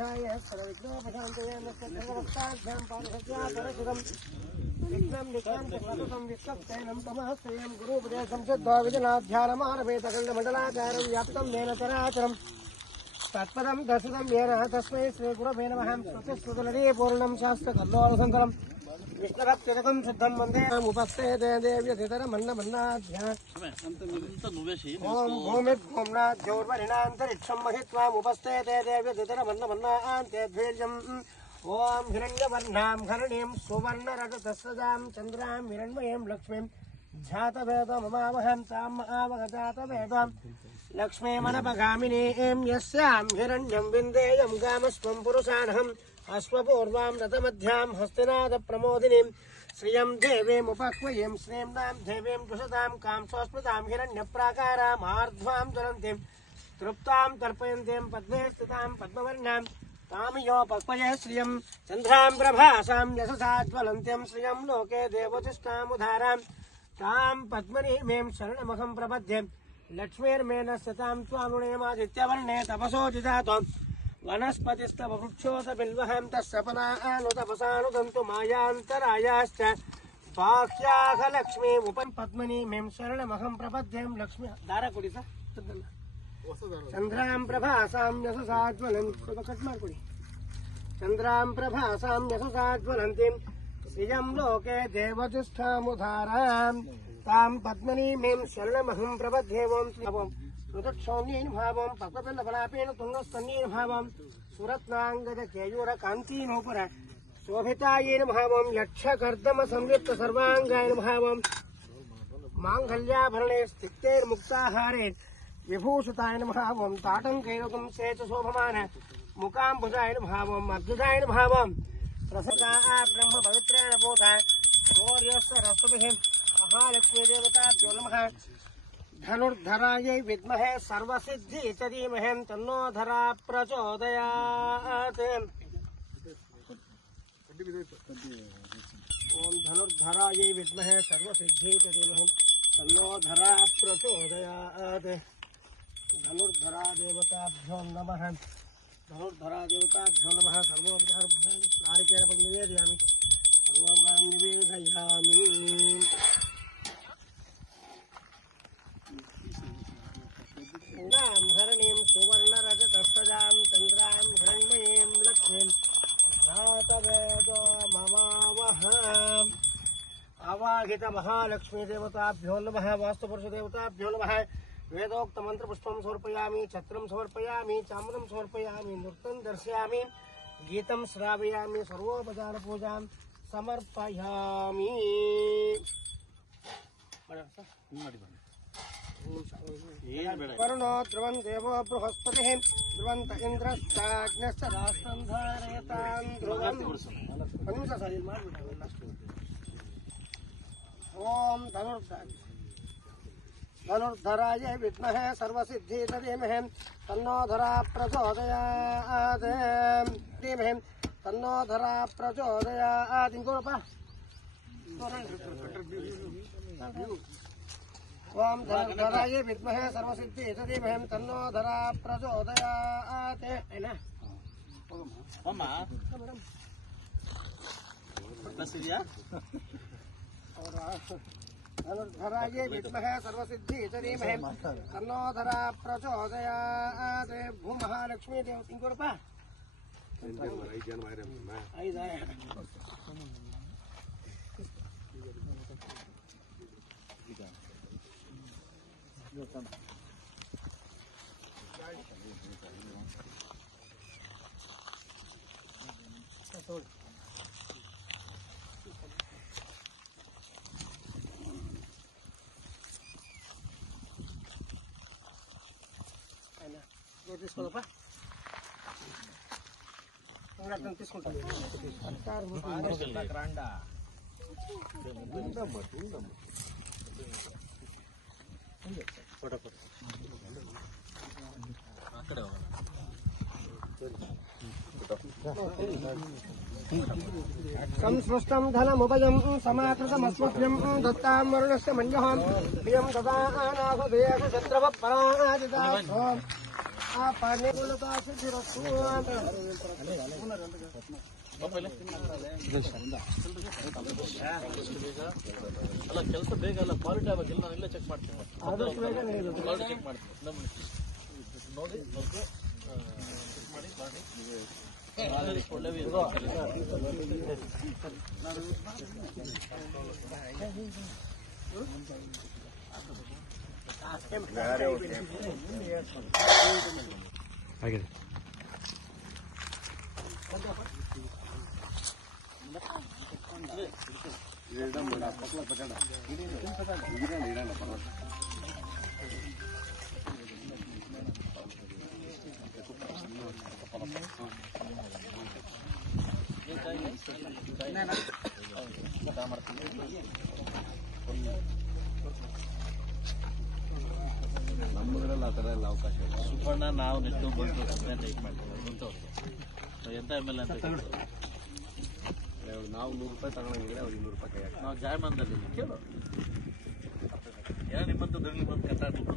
विघ्नाय सर्वविघ्नोपशान्तये नमस्ते परशुरम् विघ्नं निकान्तम् विश्वक्सेनं तमहस्तेयं गुरुपदेशं चद्वाविजनाध्यानमानवेदखण्डमण्डलाकारं व्याप्तं येन चराचरम् तत्पदं दर्शितं येन तस्मै श्रीगुरवे नमः स्तुतिस्तुतिनदी पूर्णं शास्त्रकल्लोलसङ्करम् विष्णुभक्तिरकं शुद्धं वन्दे उपस्थेते देव्यतितरमन्नमन्नाध्या ॐ भूमिर्भूम्नाद्यौर्वरिणान्तरिक्षं महित्वामुपस्थेते देव्यतितरमन्नमन्नान्तेद्वीर्यम् ॐ हिरण्यवर्णां हरणीं सुवर्णरजतस्रजां चन्द्रां हिरण्मयीं लक्ष्मीं जातवेदममावहं तां आवगजातवेदां लक्ष्मीमनपगामिनीं यस्यां हिरण्यं विन्देयं गामस्त्वं पुरुषाणहम् अश्वपूर्वां रथमध्यां हस्तिनादप्रमोदिनीं श्रियं देवीमुपक्वयीं श्रीम्नां देवीं दुषतां कांसोस्मृतां हिरण्यप्राकाराम् आर्ध्वां ज्वलन्तीं तृप्तां तर्पयन्तीं पद्मे स्थितां पद्मवर्णां तामियोपक्वये श्रियं चन्द्रां प्रभासां यशसा ज्वलन्तीं श्रियं लोके देवतिष्ठामुधारां तां पद्मनीमीं शरणमहं प्रपद्ये लक्ष्मीर्मेन स्थितां त्वामुणेमादित्यवर्णे तपसोजितात्वं वनस्पतिस्तव वृक्षोतबिल्वहं तस्सपनानुतपसानुदन्तु मायान्तरायाश्च बाह्याः लक्ष्मीमुपं पद्मनीमीं शरणमहं प्रपद्ये लक्ष्मी दारकुडिसा चन्द्रां प्रभासां यशसा ज्वलन्तीं चन्द्रां प्रभासां यशसा ज्वलन्तीं श्रियं लोके देवतिष्ठामुधारां तां पद्मनीमीं शरणमहं प्रपद्ये सुदक्षौण्येन भावं पक्वपिल्लफलापेन तुङ्गस्तन्येन भावं सुरत्नाङ्गजकेयूरकान्तीनोपुर शोभितायेन भावं यक्षकर्दमसंयुक्त सर्वाङ्गायन भावं माङ्गल्याभरणे स्थित्यैर्मुक्ताहारे विभूषितायन भावं ताटङ्कैरुकं शेषशोभमान मुकाम्बुजायन भावं अब्जुजायन भावं प्रसन्ना ब्रह्म पवित्रेण बोधा सूर्यस्य रश्मिभिः महालक्ष्मी देवताभ्यो नमः धनुर्धरायै विद्महे सर्वसिद्धिश्च धीमहि तन्नो धरा प्रचोदयात्। ओम धनुर्धरायै विद्महे सर्वसिद्धिश्च धीमहि तन्नो धरा प्रचोदयात्। धनुर्धरा देवताभ्यो नमः। धनुर्धरा देवताभ्यो नमः। सर्वोपचारं नारिकेलफलं निवेदयामि। सर्वोपचारं निवेदयामि। हरणीं सुवर्णरजतस्रजां चन्द्रां हिरण्मयीं लक्ष्मीं जातवेदममावहम्। आवाहित महालक्ष्मी देवताभ्यो नमः। वास्तुपुरुष देवताभ्यो नमः। वेदोक्त मंत्रपुष्पं समर्पयामि, छत्रं समर्पयामि, चामरं समर्पयामि, नृत्यं दर्शयामि, गीतं श्रावयामि, सर्वोपचार पूजां समर्पयामि। वरुणो ध्रुवं देवो बृहस्पतिः ध्रुवन्त इन्द्रश्चाग्नश्च राष्ट्रं धारयतां ध्रुवम्। ॐ धनुर्धरायै विद्महे सर्वसिद्धिश्च धीमहि तन्नो धरा प्रचोदयात्। धीमहि तन्नो धरा प्रचोदयात्। इंकोपा ओम धनुर्धरायै विद्महे सर्वसिद्धिश्च धीमहि तन्नो धरा प्रचोदयात्। ऐना अम्मा प्रसिद्धिया और धनुर्धरायै विद्महे सर्वसिद्धिश्च धीमहि तन्नो धरा प्रचोदयात्। भूमहालक्ष्मी देव इंकोपा తీసుకోపా తీసుకుంటాం संस्पृष्टं धनमुभयं समाकृतमस्मभ्यं दत्तां वरुणस्य मन्यः प्रियं ददानाहुदेश शत्रवः पराजिताः ಆ ಪಾನೇಗಳು ದಾಸಿರಸ್ತು ಅಲ್ಲ ಕೆಲಸ ಬೇಗ ಅಲ್ಲ, ಕ್ವಾಲಿಟಿ ಆಗಬೇಕಿಲ್ಲ. ನಾನು ಇಲ್ಲೇ ಚೆಕ್ ಮಾಡ್ತೀನಿ, ಆದಷ್ಟು ಬೇಗ ನೀಡುದು. ಕ್ವಾಲಿಟಿ ಚೆಕ್ ಮಾಡ್ತೀನಿ. ನೋಡಿ ಮೊದಲು ಮಾಡಿ ಒಳ್ಳೆಯ ಆಗಿದೆ. ನಮ್ಮದ್ರಲ್ಲಿ ಆ ಥರ ಎಲ್ಲ ಅವಕಾಶ ಇಲ್ಲ. ಸುಬ್ಬಣ್ಣ ನಾವು ನೆಟ್ಟು ಬಂದು ಟೈಪ್ ಮಾಡ್ತೀವಿ. ಎಂತ ಎಮ್ ಎಲ್ ಎ ಅಂತ ನಾವು 100 ರೂಪಾಯಿ ತಗೊಂಡಿದ್ರೆ ಅವ್ರಿಗೆ 200 ರೂಪಾಯಿ ಕೈ ಹಾಕಿ ನಾವು ಜಾಯಮಾನದಲ್ಲಿ ಕೇಳು. ಏನೋ ನಿಮ್ಮಂತ ದುಡ್ಡು ಬಂದು ಕಟ್ಟಾಡ್ಬಿಟ್ಟು